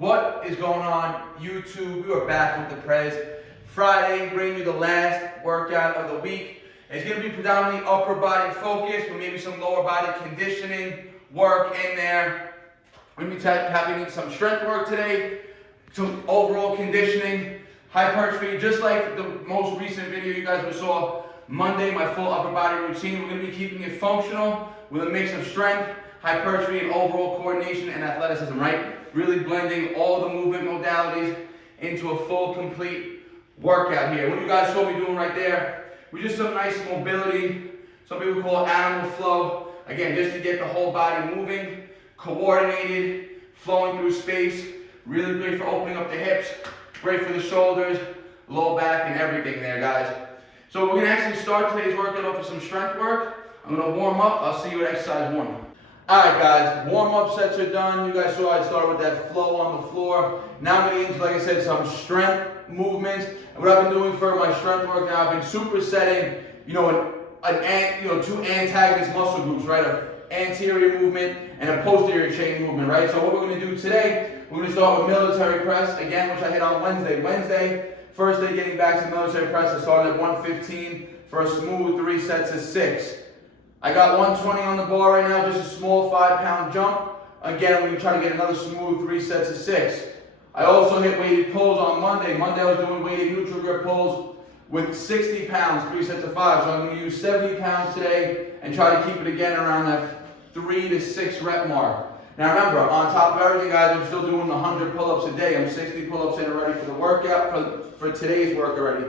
What is going on, YouTube? We are back with the Prez. Friday, bringing you the last workout of the week. It's going to be predominantly upper body focused, with maybe some lower body conditioning work in there. We're going to be tapping into some strength work today, some overall conditioning, hypertrophy, just like the most recent video you guys saw Monday, my full upper body routine. We're going to be keeping it functional with a mix of strength, hypertrophy, and overall coordination and athleticism, right? Really blending all the movement modalities into a full, complete workout here. What you guys saw me doing right there, we just some nice mobility. Some people call it animal flow. Again, just to get the whole body moving, coordinated, flowing through space. Really great for opening up the hips, great for the shoulders, low back, and everything there, guys. So we're gonna actually start today's workout off with some strength work. I'm gonna warm up. I'll see you at exercise 1. Alright guys, warm-up sets are done. You guys saw I started with that flow on the floor. Now I'm going to get into, like I said, some strength movements. And what I've been doing for my strength work now, I've been supersetting, two antagonist muscle groups, right? An anterior movement and a posterior chain movement, right? So what we're going to do today, we're going to start with military press, again, which I hit on Wednesday. First day getting back to military press, I started at 115 for a smooth 3 sets of 6. I got 120 on the bar right now, just a small 5-pound jump. Again, we're going to try to get another smooth 3 sets of 6. I also hit weighted pulls on Monday. Monday I was doing weighted neutral grip pulls with 60 pounds, 3 sets of 5. So I'm going to use 70 pounds today and try to keep it again around that 3 to 6 rep mark. Now remember, on top of everything, guys, I'm still doing 100 pull-ups a day. I'm 60 pull-ups in already for the workout, for today's work already.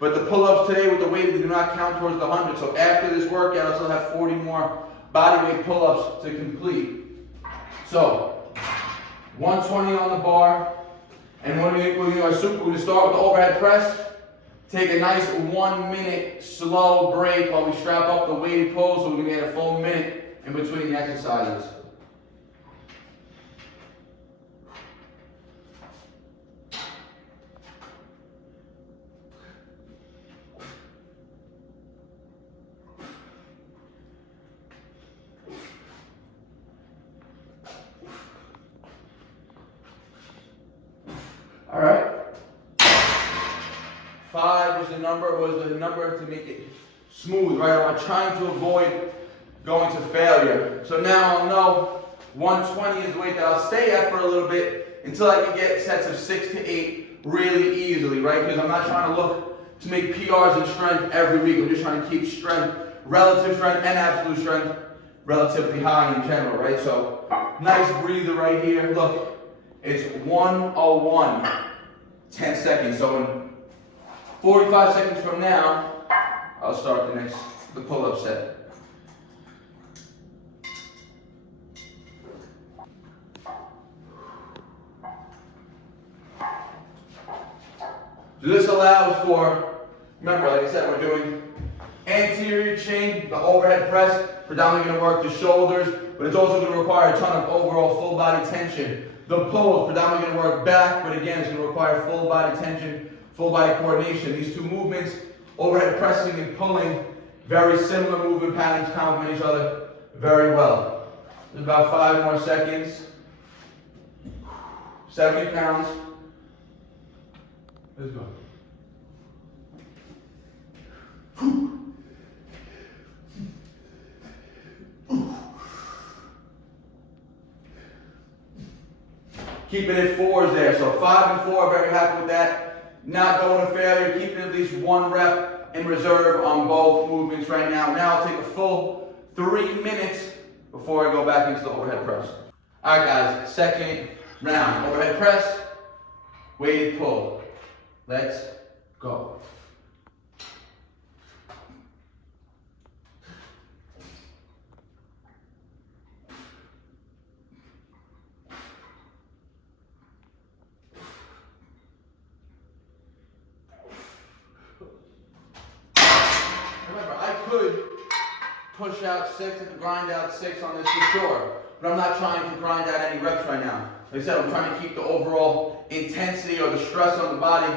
But the pull-ups today with the weighted do not count towards the 100. So after this workout, I still have 40 more body weight pull-ups to complete. So 120 on the bar. And we're going to start with the overhead press. Take a nice 1 minute slow break while we strap up the weighted pulls. So we're going to get a full minute in between the exercises. All right. 5 was the number to make it smooth, right? I'm trying to avoid going to failure. So now I'll know 120 is the weight that I'll stay at for a little bit until I can get sets of 6 to 8 really easily, right? Because I'm not trying to look to make PRs in strength every week. I'm just trying to keep strength, relative strength and absolute strength relatively high in general, right? So nice breather right here. Look. It's 101, 10 seconds. So in 45 seconds from now, I'll start the pull-up set. So this allows for, remember, like I said, we're doing anterior chain, the overhead press, predominantly going to work the shoulders, but it's also going to require a ton of overall full body tension. The pull is predominantly going to work back, but again, it's going to require full body tension, full body coordination. These two movements, overhead pressing and pulling, very similar movement patterns, complement each other very well. There's about 5 more seconds. 70 pounds. Let's go. Keeping it 4s there, so 5 and 4, very happy with that. Not going to failure, keeping at least 1 rep in reserve on both movements right now. Now I'll take a full 3 minutes before I go back into the overhead press. All right guys, second round. Overhead press, weighted pull. Let's go. Push out 6, I can grind out 6 on this for sure. But I'm not trying to grind out any reps right now. Like I said, I'm trying to keep the overall intensity or the stress on the body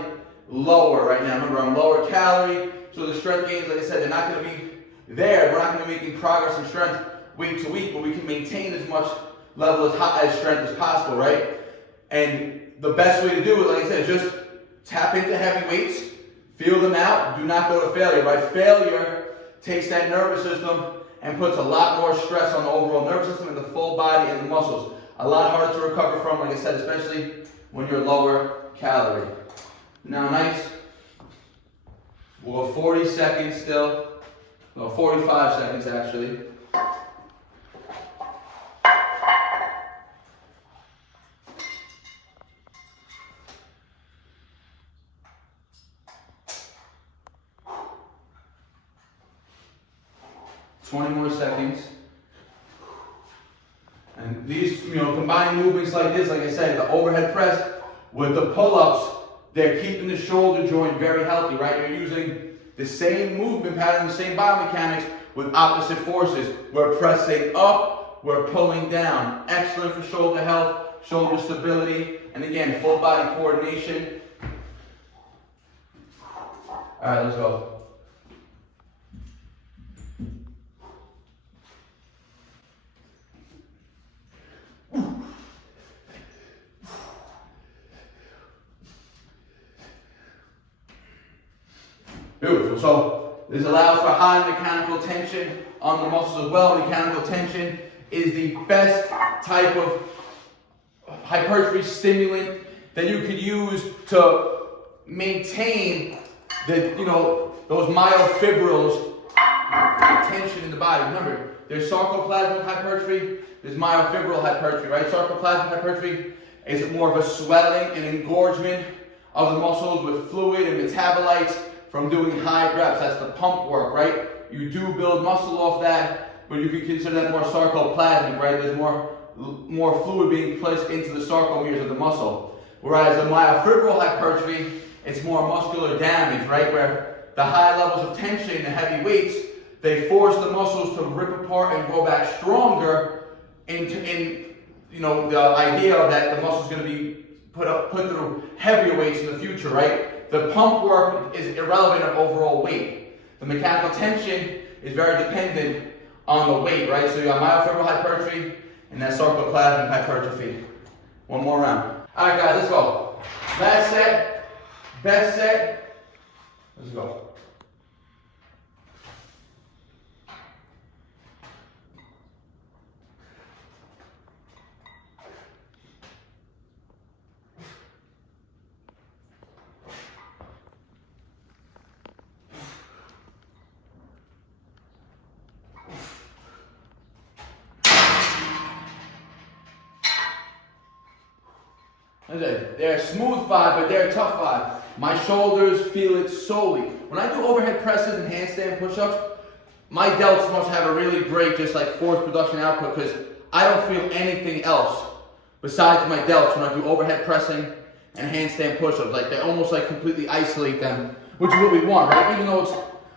lower right now. Remember, I'm lower calorie, so the strength gains, like I said, they're not going to be there. We're not going to be making progress in strength week to week, but we can maintain as much level as strength as possible, right? And the best way to do it, like I said, is just tap into heavy weights, feel them out, do not go to failure, right? Failure takes that nervous system and puts a lot more stress on the overall nervous system and the full body and the muscles. A lot harder to recover from, like I said, especially when you're lower calorie. Now, nice. We'll go 40 seconds still. Well, 45 seconds actually. Twenty more seconds. And these, combined movements like this, like I said, the overhead press with the pull-ups, they're keeping the shoulder joint very healthy, right? You're using the same movement pattern, the same biomechanics with opposite forces. We're pressing up, we're pulling down. Excellent for shoulder health, shoulder stability, and again, full body coordination. All right, let's go. Beautiful. So this allows for high mechanical tension on the muscles as well. Mechanical tension is the best type of hypertrophy stimulant that you could use to maintain the, those myofibrils tension in the body. Remember, there's sarcoplasmic hypertrophy, there's myofibril hypertrophy, right? Sarcoplasmic hypertrophy is more of a swelling and engorgement of the muscles with fluid and metabolites from doing high reps. That's the pump work, right? You do build muscle off that, but you can consider that more sarcoplasmic, right? There's more fluid being placed into the sarcomeres of the muscle. Whereas the myofibril hypertrophy, it's more muscular damage, right? Where the high levels of tension and heavy weights, they force the muscles to rip apart and grow back stronger in the idea of that the muscle's going to be put through heavier weights in the future, right? The pump work is irrelevant of overall weight. The mechanical tension is very dependent on the weight, right? So you got myofibril hypertrophy and that sarcoplasmic hypertrophy. One more round. All right, guys, let's go. Last set, best set. Let's go. They're a smooth five, but they're a tough five. My shoulders feel it solely. When I do overhead presses and handstand push-ups, my delts must have a really great force production output because I don't feel anything else besides my delts when I do overhead pressing and handstand push-ups. They almost completely isolate them, which is what we want, right? Even though it's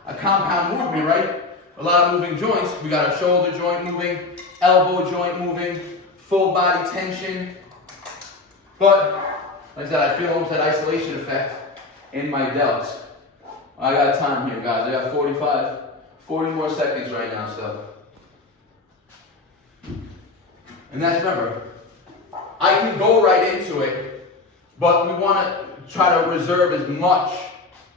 a compound movement, right? A lot of moving joints. We got our shoulder joint moving, elbow joint moving, full body tension. But, like I said, I feel almost that isolation effect in my delts. I got time here, guys. I got 40 more seconds right now, so. And that's, remember, I can go right into it, but we want to try to reserve as much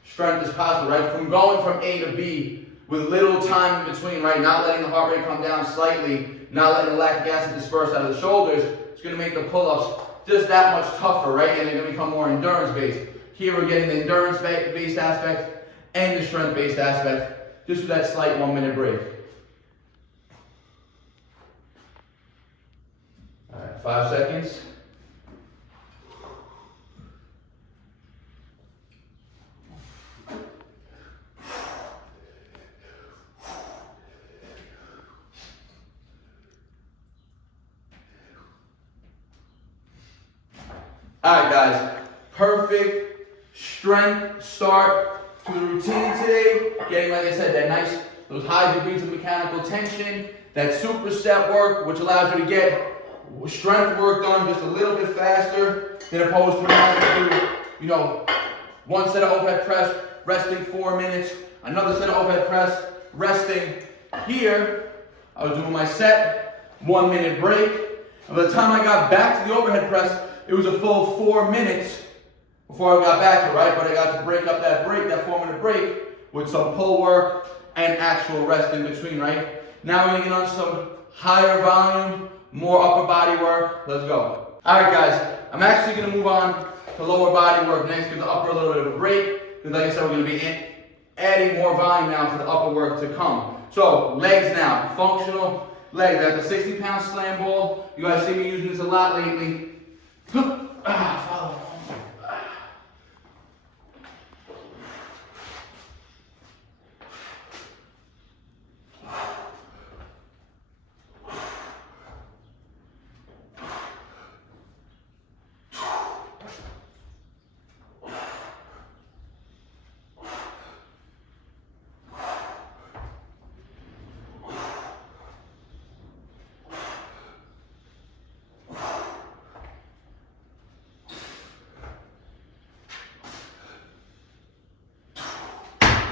strength as possible, right? From going from A to B with little time in between, right? Not letting the heart rate come down slightly, not letting the lactic acid disperse out of the shoulders. It's going to make the pull-ups just that much tougher, right? And they're going to become more endurance-based. Here we're getting the endurance-based aspect and the strength-based aspect, just with that slight 1 minute break. All right, 5 seconds. All right, guys, perfect strength start to the routine today. Getting, like I said, those high degrees of mechanical tension, that superset work, which allows you to get strength work done just a little bit faster than opposed to having to do, one set of overhead press, resting 4 minutes, another set of overhead press, resting. Here, I was doing my set, 1 minute break. And by the time I got back to the overhead press, it was a full 4 minutes before I got back to it, right? But I got to break up that 4-minute break, with some pull work and actual rest in between, right? Now we're gonna get on some higher volume, more upper body work. Let's go. All right, guys, I'm actually gonna move on to lower body work next, give the upper a little bit of a break, because like I said, we're gonna be adding more volume now for the upper work to come. So, legs now, functional legs. I got the 60-pound slam ball. You guys see me using this a lot lately. Follow.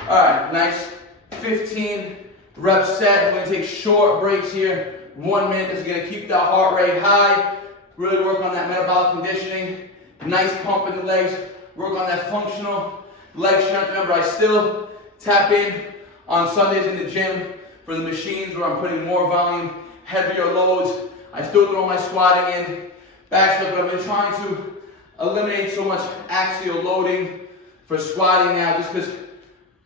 All right, nice 15 rep set. We're gonna take short breaks here. 1 minute. This is gonna keep that heart rate high. Really work on that metabolic conditioning. Nice pump in the legs. Work on that functional leg strength. Remember, I still tap in on Sundays in the gym for the machines where I'm putting more volume, heavier loads. I still throw my squatting in, back split, but I've been trying to eliminate so much axial loading for squatting now, just because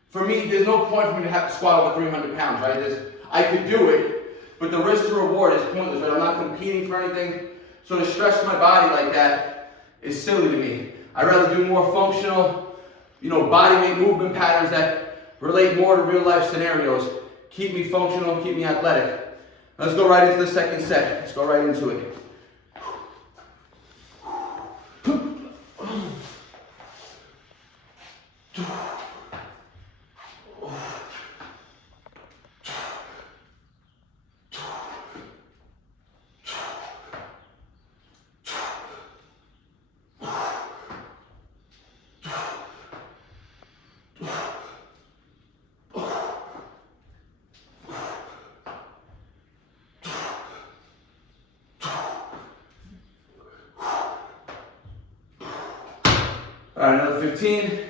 for me, there's no point for me to have to squat over 300 pounds, right? I could do it, but the risk to reward is pointless, right? I'm not competing for anything. So to stress my body like that is silly to me. I'd rather do more functional, body weight movement patterns that relate more to real life scenarios. Keep me functional, keep me athletic. Let's go right into the second set. Let's go right into it. All right, another 15.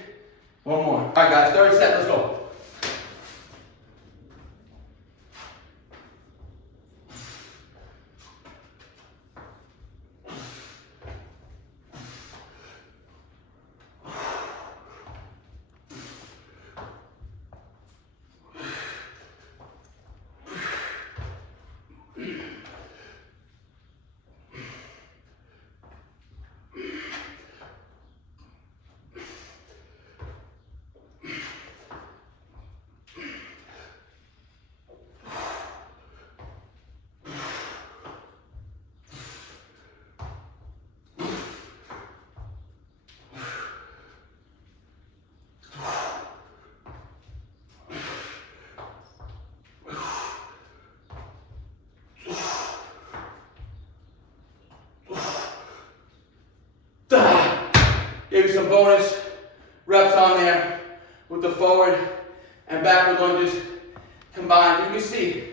One more. All right, guys, third set. Let's go. Give you some bonus reps on there with the forward and backward lunges combined. You can see,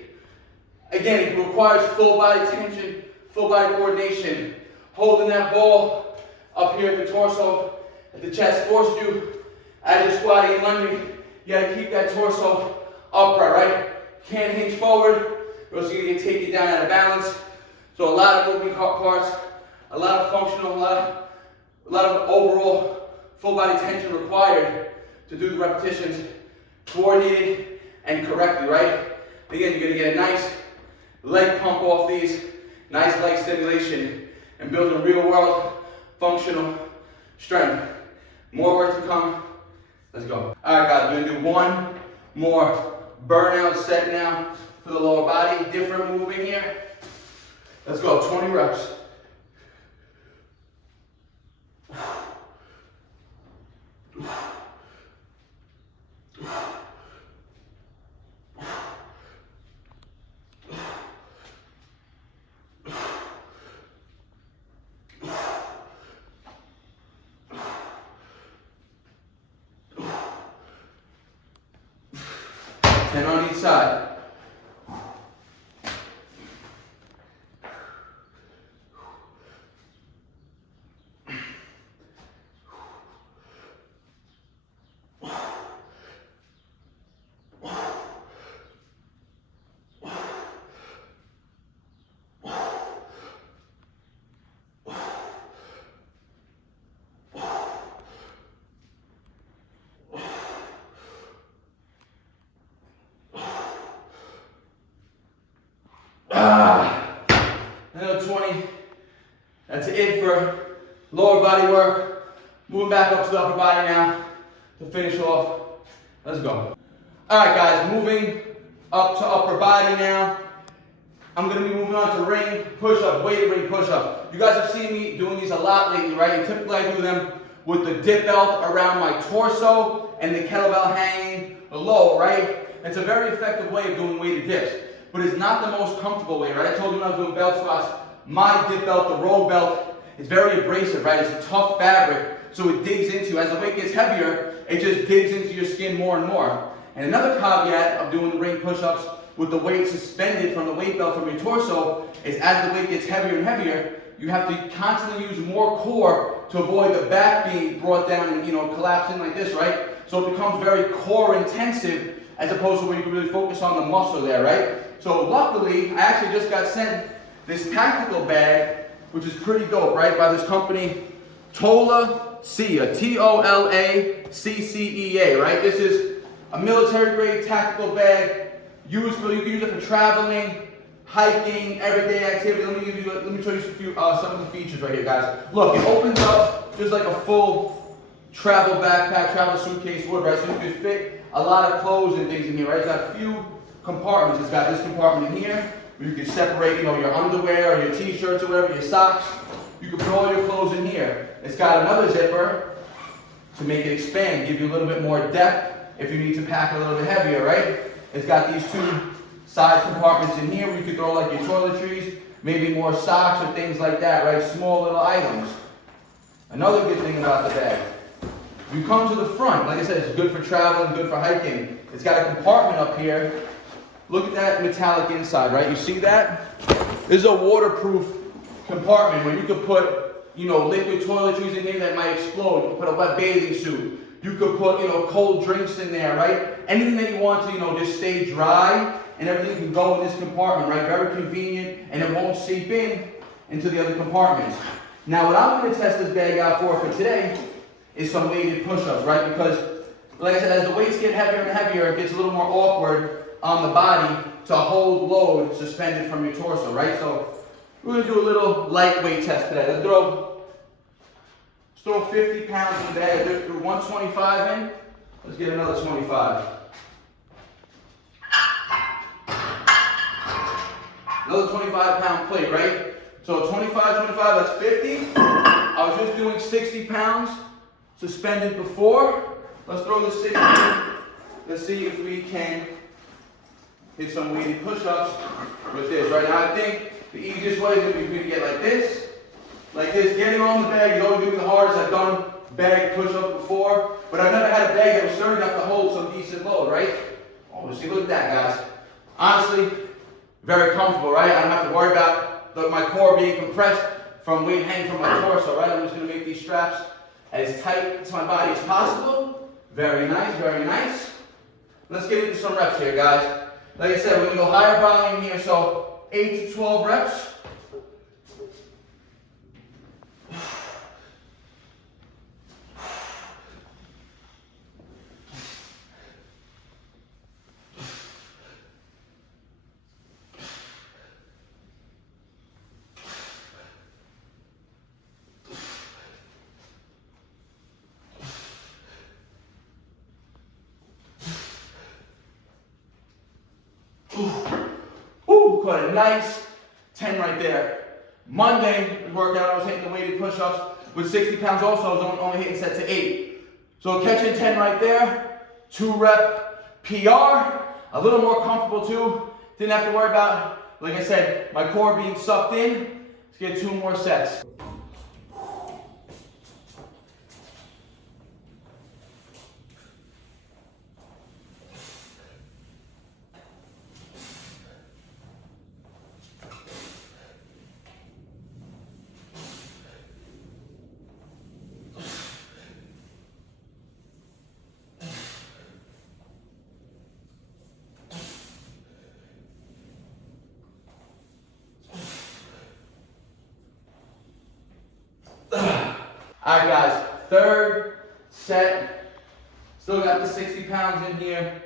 again, it requires full body tension, full body coordination. Holding that ball up here at the torso, at the chest, forces you, as you're squatting and lunging, you gotta keep that torso upright, right? Can't hinge forward, or else you're gonna take you down out of balance. So a lot of moving parts, a lot of functional, a lot of overall full body tension required to do the repetitions coordinated and correctly, right? Again, you're gonna get a nice leg pump off these, nice leg stimulation, and build a real world functional strength. More work to come. Let's go. All right, guys, we're gonna do one more burnout set now for the lower body. Different movement here. Let's go, 20 reps. And on each side. Another 20. That's it for lower body work. Moving back up to the upper body now to finish off. Let's go. All right, guys, moving up to upper body now. I'm gonna be moving on to ring push-up, weighted ring push-up. You guys have seen me doing these a lot lately, right? And typically I do them with the dip belt around my torso and the kettlebell hanging below, right? It's a very effective way of doing weighted dips, but it's not the most comfortable way, right? I told you when I was doing belt squats, my dip belt, the roll belt, is very abrasive, right? It's a tough fabric, so it digs into, as the weight gets heavier, it just digs into your skin more and more. And another caveat of doing the ring push-ups with the weight suspended from the weight belt from your torso is as the weight gets heavier and heavier, you have to constantly use more core to avoid the back being brought down and, collapsing like this, right? So it becomes very core intensive as opposed to where you can really focus on the muscle there, right? So luckily, I actually just got sent this tactical bag, which is pretty dope, right? By this company, TOLACCEA, TOLACCEA, right? This is a military grade tactical bag. You can use it for traveling, hiking, everyday activity. Let me show you some of the features right here, guys. Look, it opens up just like a full travel backpack, travel suitcase would, right? So you can fit a lot of clothes and things in here, right? It's got a few compartments. It's got this compartment in here where you can separate, your underwear or your t-shirts or whatever, your socks. You can put all your clothes in here. It's got another zipper to make it expand, give you a little bit more depth if you need to pack a little bit heavier, right? It's got these two side compartments in here where you could throw like your toiletries, maybe more socks or things like that, right? Small little items. Another good thing about the bag, you come to the front. Like I said, it's good for traveling, good for hiking. It's got a compartment up here. Look at that metallic inside, right? You see that? This is a waterproof compartment where you could put, liquid toiletries in here that might explode. You could put a wet bathing suit. You could put, cold drinks in there, right? Anything that you want to, just stay dry, and everything can go in this compartment, right? Very convenient, and it won't seep into the other compartments. Now, what I'm going to test this bag out for today is some weighted push-ups, right? Because, like I said, as the weights get heavier and heavier, it gets a little more awkward on the body to hold load suspended from your torso, right? So we're going to do a little lightweight test today. Let's throw 50 pounds in the bag. Let's throw 125 in. Let's get another 25. Another 25-pound plate, right? So 25, that's 50. I was just doing 60 pounds suspended before. Let's throw the 60 in. Let's see if we can hit some weighted push-ups with this. Right now, I think the easiest way is going to be to get like this. Like this. Getting on the bag is always going to be the hardest. I've done bag push-ups before, but I've never had a bag that was sturdy enough to hold some decent load, right? Oh, see, look at that, guys. Honestly, very comfortable, right? I don't have to worry about my core being compressed from weight hanging from my torso, right? I'm just going to make these straps as tight to my body as possible. Very nice, very nice. Let's get into some reps here, guys. Like I said, we're going to go higher volume here, so 8 to 12 reps. Caught a nice 10 right there. Monday workout, I was hitting the weighted push-ups with 60 pounds also. I was only hitting set to 8. So catching 10 right there. 2 rep PR. A little more comfortable too. Didn't have to worry about, like I said, my core being sucked in. Let's get 2 more sets. All right, guys, 3rd set. Still got the 60 pounds in here.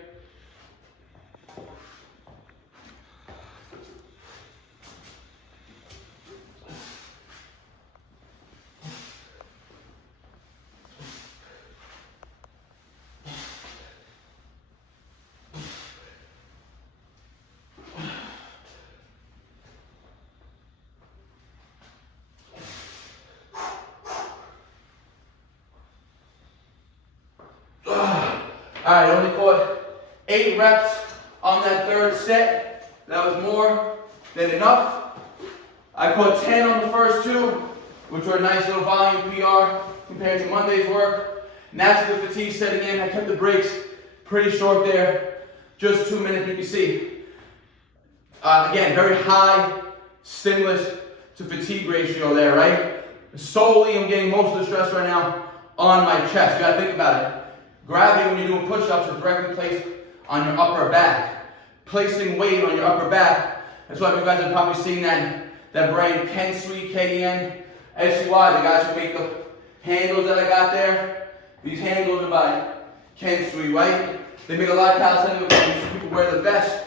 All right, only caught 8 reps on that third set. That was more than enough. I caught 10 on the first 2, which were a nice little volume PR compared to Monday's work. Naturally, the fatigue setting in. I kept the breaks pretty short there, just 2 minutes, you can see. Again, very high stimulus to fatigue ratio there, right? Solely, I'm getting most of the stress right now on my chest. You gotta think about it. Gravity, when you're doing push-ups, is directly placed on your upper back. Placing weight on your upper back, that's why you guys have probably seen that brand Ken Sui, K-E-N, S-U-I, the guys who make the handles that I got there. These handles are by Ken Sui, right? They make a lot of calisthenic equipment, so people wear the vest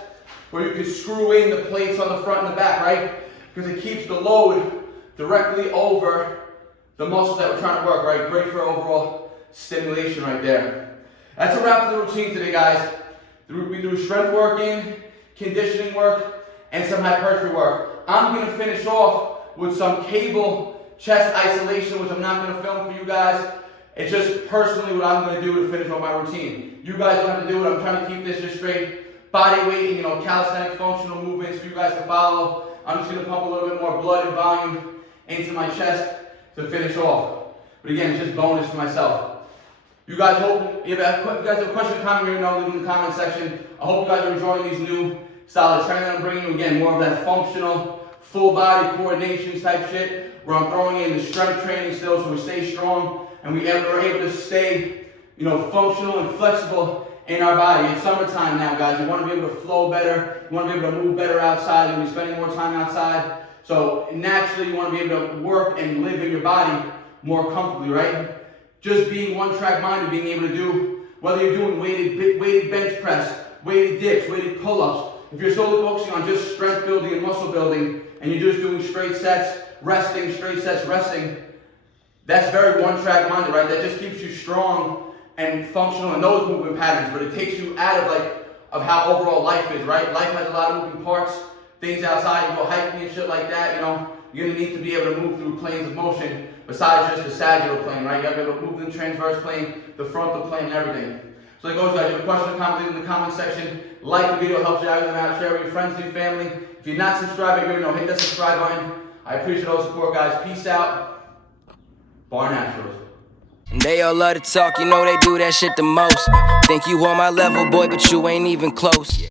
where you can screw in the plates on the front and the back, right? Because it keeps the load directly over the muscles that we're trying to work, right? Great for overall stimulation right there. That's a wrap for the routine today, guys. We do strength work in, conditioning work, and some hypertrophy work. I'm gonna finish off with some cable chest isolation, which I'm not gonna film for you guys. It's just personally what I'm gonna do to finish off my routine. You guys don't have to do it. I'm trying to keep this just straight body weight and, calisthenic functional movements for you guys to follow. I'm just gonna pump a little bit more blood and volume into my chest to finish off. But again, it's just bonus for myself. You guys if you guys have a question or comment, leave in the comment section. I hope you guys are enjoying these new style of training that I'm bringing you. Again, more of that functional, full body coordination type shit, where I'm throwing in the strength training still so we stay strong and we're able to stay, functional and flexible in our body. It's summertime now, guys. You want to be able to flow better. You want to be able to move better outside. You'll be spending more time outside. So naturally, you want to be able to work and live in your body more comfortably, right? Just being one-track minded, being able to do, whether you're doing weighted bench press, weighted dips, weighted pull-ups, if you're solely focusing on just strength building and muscle building, and you're just doing straight sets, resting, straight sets, resting, that's very one-track minded, right? That just keeps you strong and functional in those movement patterns, but it takes you out of how overall life is, right? Life has a lot of moving parts, things outside, you go hiking and shit like that, you're gonna need to be able to move through planes of motion besides just the sagittal plane, right? You gotta be able to move the transverse plane, the frontal plane, and everything. So there goes, guys. If you have a question or comment, leave it in the comment section. Like the video, helps you out, share it with your friends and your family. If you're not subscribed, hit that subscribe button. I appreciate all the support, guys. Peace out. Barnaturals. And they all love to talk, they do that shit the most. Think you on my level, boy, but you ain't even close.